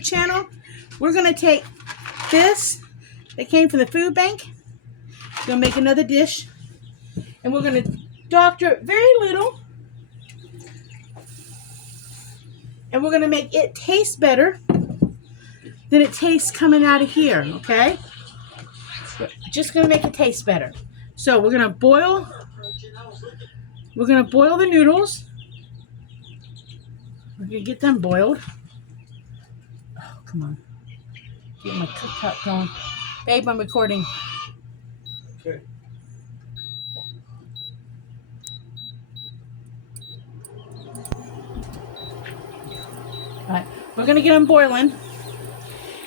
the channel, we're going to take this that came from the food bank. We're going to make another dish. And we're going to doctor it very little. And we're going to make it taste better than it tastes coming out of here, okay? We're just going to make it taste better. So we're going to boil the noodles. We're going to get them boiled. Oh, come on. Get my cooktop going. Babe, I'm recording. Okay. All right, we're going to get them boiling.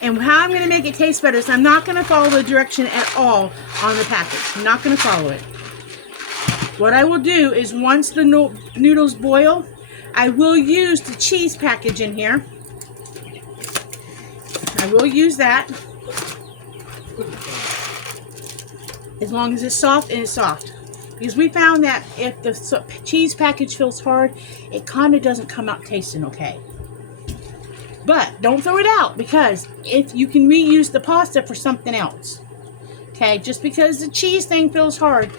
And how I'm going to make it taste better is I'm not going to follow the direction at all on the package. I'm not going to follow it. What I will do is once the noodles boil, I will use the cheese package in here. I will use that. As long as it's soft, and it's soft. Because we found that if the cheese package feels hard, it kind of doesn't come out tasting okay. But don't throw it out, because if you can reuse the pasta for something else. Okay, just because the cheese thing feels hard,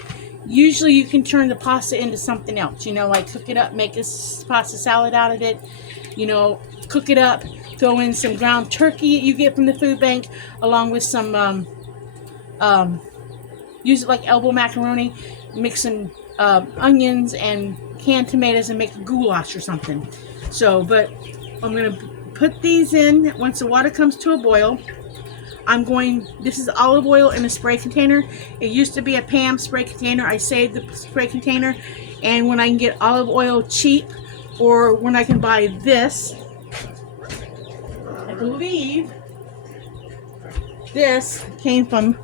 usually you can turn the pasta into something else. You know, like cook it up, make a pasta salad out of it. You know, cook it up, throw in some ground turkey you get from the food bank, along with some, use it like elbow macaroni, mix some onions and canned tomatoes and make a goulash or something. So, but I'm going to put these in once the water comes to a boil. This is olive oil in a spray container. It used to be a Pam spray container. I saved the spray container, and when I can get olive oil cheap, or when I can buy this, I believe this came from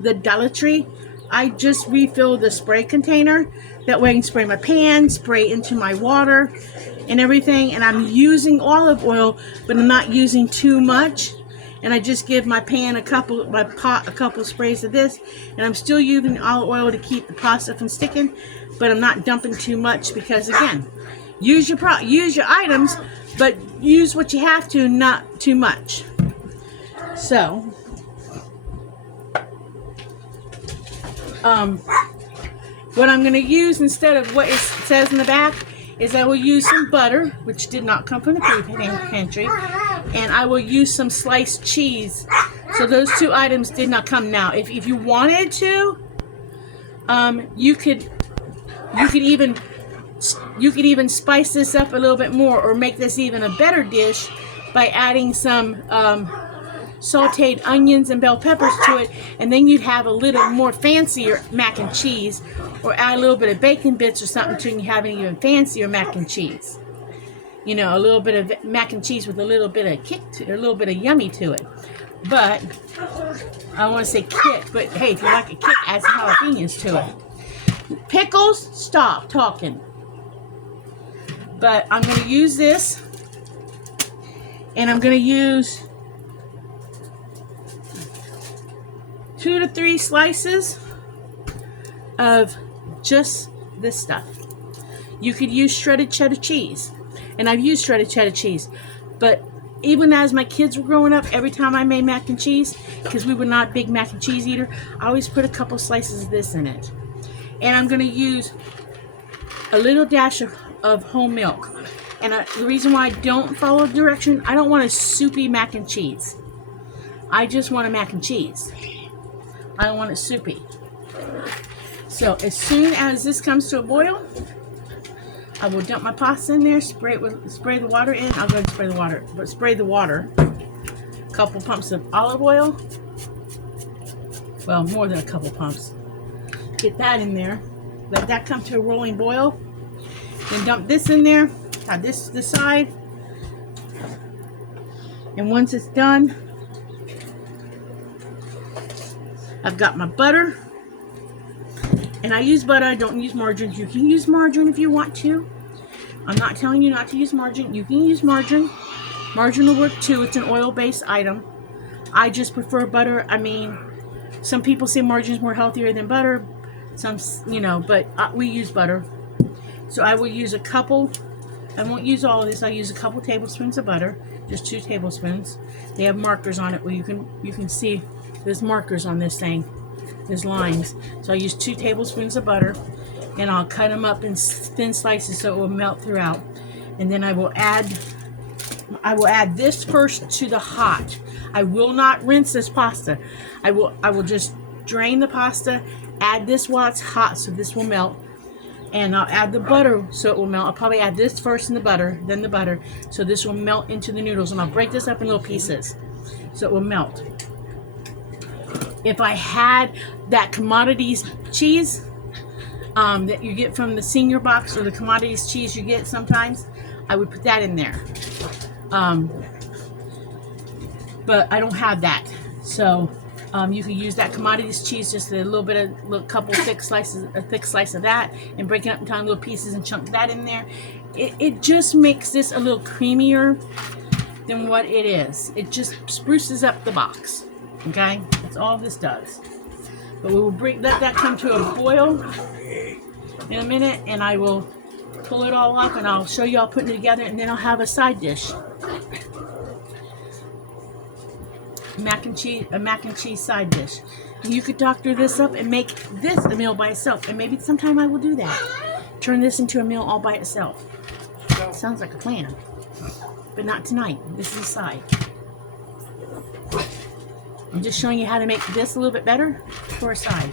the Dollar Tree. I just refilled the spray container. That way I can spray my pan, spray into my water and everything. And I'm using olive oil, but I'm not using too much. And I just give my pan a couple sprays of this. And I'm still using olive oil to keep the pasta from sticking, but I'm not dumping too much, because again, use your items, but use what you have to, not too much. So, what I'm going to use instead of what it says in the back is I will use some butter, which did not come from the food pantry, and I will use some sliced cheese. So those two items did not come. Now, if you wanted to, you could even spice this up a little bit more, or make this even a better dish by adding some sauteed onions and bell peppers to it, and then you'd have a little more fancier mac and cheese, or add a little bit of bacon bits or something to you, have an even fancier mac and cheese. You know, a little bit of mac and cheese with a little bit of kick to, a little bit of yummy to it. But I don't want to say kick, but hey, if you like a kick, add some jalapenos to it. Pickles, stop talking. But I'm going to use this, and I'm going to use 2 to 3 slices of just this stuff. You could use shredded cheddar cheese, and I've used shredded cheddar cheese, but even as my kids were growing up, every time I made mac and cheese, because we were not big mac and cheese eater, I always put a couple slices of this in it. And I'm going to use a little dash of whole milk. And the reason why I don't follow direction, I don't want a soupy mac and cheese. I just want a mac and cheese. I don't want it soupy. So as soon as this comes to a boil, I will dump my pasta in there, spray the water in. I'll go ahead and spray the water, but spray the water. A couple pumps of olive oil. Well, more than a couple pumps. Get that in there. Let that come to a rolling boil. Then dump this in there. Have this to the side. And once it's done, I've got my butter. And I use butter, I don't use margarine. You can use margarine if you want to. I'm not telling you not to use margarine. You can use margarine. Margarine will work too. It's an oil-based item. I just prefer butter. I mean, some people say margarine is more healthier than butter. Some, you know, but we use butter. So I will use a couple I won't use all of this. I'll use a couple tablespoons of butter, just 2 tablespoons. They have markers on it where you can see there's markers on this thing. There's lines. So I'll use 2 tablespoons of butter, and I'll cut them up in thin slices so it will melt throughout. And then I will add this first to the hot. I will not rinse this pasta. I will just drain the pasta, add this while it's hot so this will melt, and I'll add the butter so it will melt. I'll probably add this first in the butter, then the butter, so this will melt into the noodles, and I'll break this up in little pieces so it will melt. If I had that commodities cheese that you get from the senior box, or the commodities cheese you get sometimes, I would put that in there. But I don't have that, so you can use that commodities cheese, just a little bit of a thick slice of that, and break it up into little pieces and chunk that in there. It just makes this a little creamier than what it is. It just spruces up the box. Okay, that's all this does. But we will let that come to a boil in a minute, and I will pull it all up, and I'll show you all putting it together, and then I'll have a side dish. A mac and cheese side dish. And you could doctor this up and make this a meal by itself, and maybe sometime I will do that. Turn this into a meal all by itself. Sounds like a plan, but not tonight. This is a side. I'm just showing you how to make this a little bit better for a side.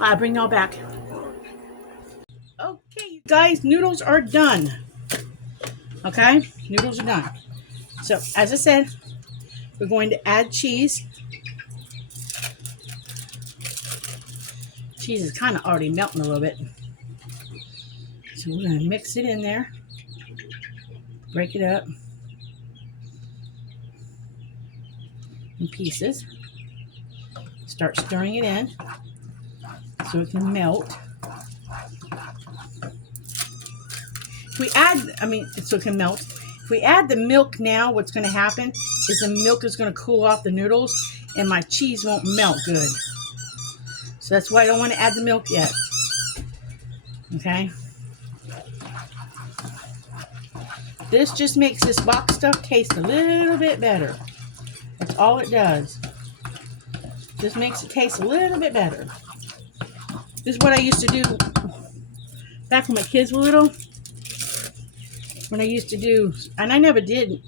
I'll bring y'all back. Okay, you guys, noodles are done. Okay, noodles are done. So, as I said, we're going to add cheese. Cheese is kind of already melting a little bit. So we're going to mix it in there. Break it up in pieces. Start stirring it in so it can melt. If we add, so it can melt. If we add the milk now, what's going to happen is the milk is going to cool off the noodles, and my cheese won't melt good. So that's why I don't want to add the milk yet. Okay. This just makes this box stuff taste a little bit better. That's all it does. Just makes it taste a little bit better. This is what I used to do back when my kids were little. When I used to do, and I never did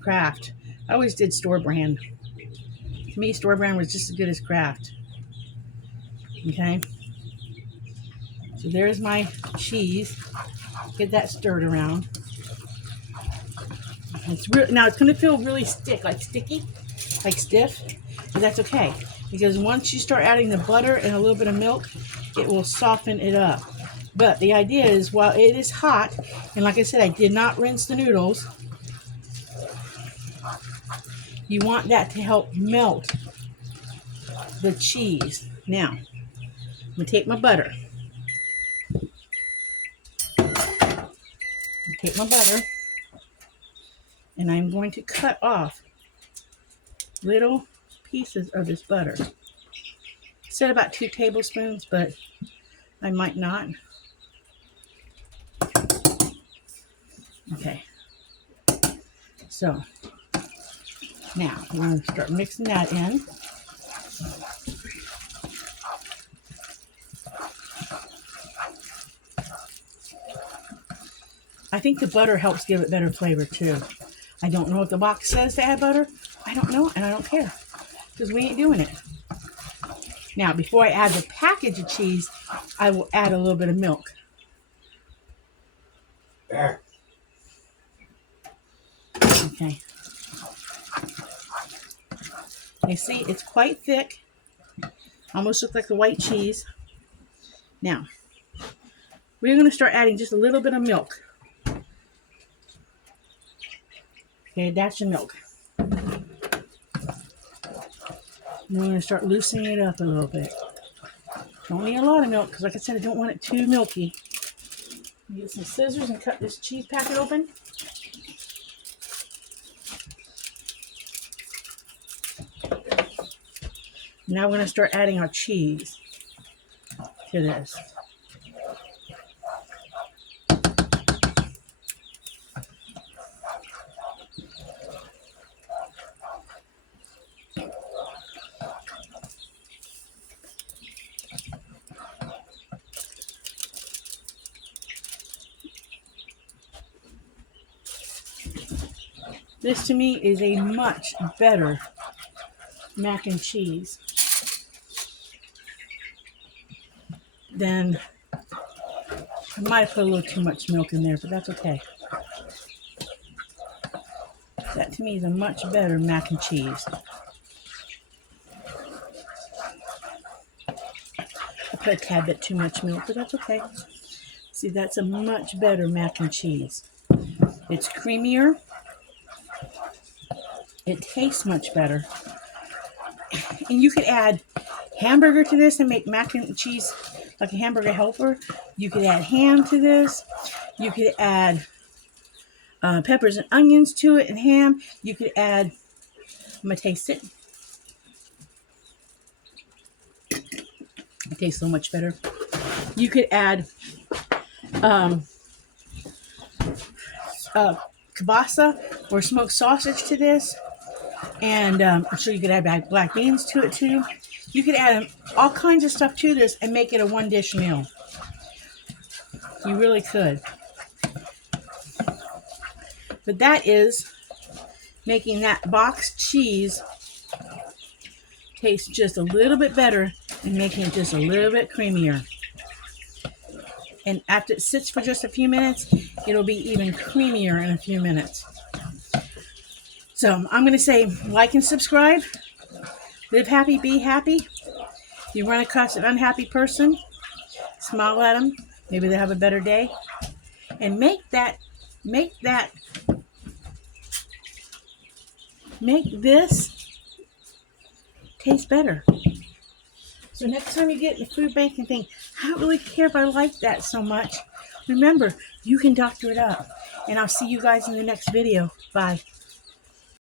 Kraft. I always did store brand. To me, store brand was just as good as Kraft. Okay. So there's my cheese. Get that stirred around. Now it's going to feel really sticky, like stiff, but that's okay, because once you start adding the butter and a little bit of milk, it will soften it up. But the idea is, while it is hot, and like I said, I did not rinse the noodles, you want that to help melt the cheese. Now, I'm going to take my butter. And I'm going to cut off little pieces of this butter. I said about 2 tablespoons, but I might not. Okay. So, now we're going to start mixing that in. I think the butter helps give it better flavor too. I don't know if the box says to add butter. I don't know, and I don't care, because we ain't doing it. Now, before I add the package of cheese, I will add a little bit of milk. There. Okay. You see, it's quite thick. Almost looks like the white cheese. Now, we're going to start adding just a little bit of milk. Okay, that's your milk. And we're going to start loosening it up a little bit. Don't need a lot of milk, because like I said, I don't want it too milky. Get some scissors and cut this cheese packet open. Now we're going to start adding our cheese to this. This to me is a much better mac and cheese than, I might have put a little too much milk in there, but that's okay. That to me is a much better mac and cheese. I put a tad bit too much milk, but that's okay. See, that's a much better mac and cheese. It's creamier. It tastes much better. And you could add hamburger to this and make mac and cheese like a hamburger helper. You could add ham to this. You could add peppers and onions to it and ham. You could add, I'm going to taste it. It tastes so much better. You could add kielbasa or smoked sausage to this. And I'm sure you could add black beans to it too. You could add all kinds of stuff to this and make it a one-dish meal. You really could. But that is making that boxed cheese taste just a little bit better and making it just a little bit creamier. And after it sits for just a few minutes, it'll be even creamier in a few minutes. So I'm going to say like and subscribe. Live happy, be happy. If you run across an unhappy person, smile at them. Maybe they'll have a better day. And make this taste better. So next time you get the food bank and think, I don't really care if I like that so much, remember, you can doctor it up. And I'll see you guys in the next video. Bye.